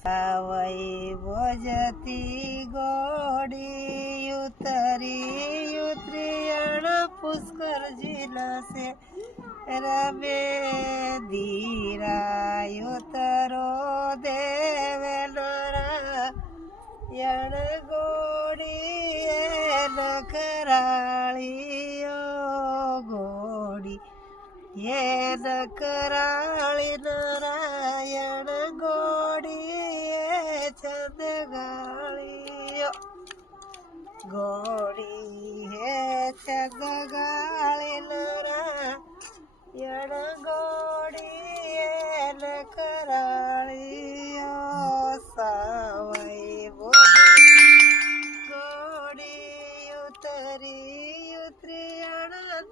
સાવઈ બોજતી ગોડી ઉતરિયણ પુષ્કર જીલસે રમે ધીરા ઉતરો દેવે નારાયણ ગોડી નખરાળીઓ ગોડી ये नकराळी नारायण गोडी छंद गाळी गोडी हे छंद गाळी नारायण गोडी नकराळी सावई गोडी उतरियण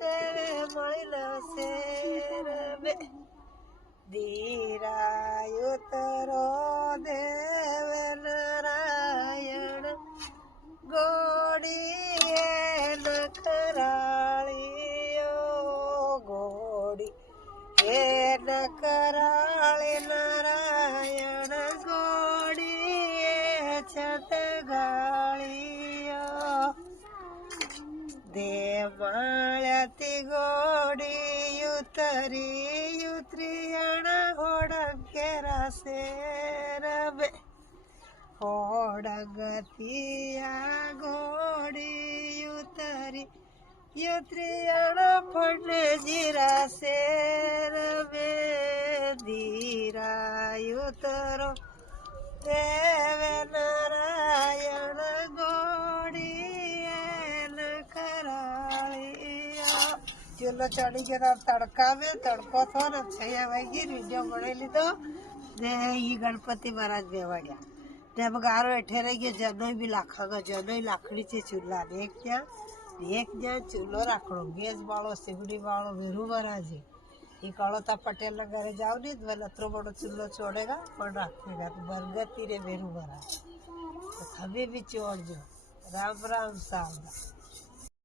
देवे મળીને શેરવે ધીરાયુતરો દેવે નારાયણ ગોડી નખરાળીઓ ગોડી હે નખરાળી નારાયણ ગોડી છત ગાળીઓ દેવાળતી ગોડી ઉતરિયણ હોડંકેરાસે રમે હોડંગતિયા ગોડી ઉતરિયણ ફળને જીરાસે રમે ધીરા ઉતરો દેવે નારાયણ ચૂલો ચડી ગયો તડકા મેં તડકો થો ને 6 વાગી વિડીયો બનાવી લીધો ને એ ગણપતિ મહારાજ બેવાડ્યા ને ગારો એઠે રહી ગયો જનોય બી લાખાગો જનોય લાકડી છે ચૂલા ને એક ત્યાં ચૂલો રાખડો ગેસ વાળો સીગડી વાળો વેરુ મહારાજે એ કળોતા પટેલના ઘરે જાવ ને લતરો બડો ચૂલો ચોડેગા પણ રાખેગા બરગતી રે વેરુ મહારાજ તમે બી ચોડજો રામ રામ સાવરા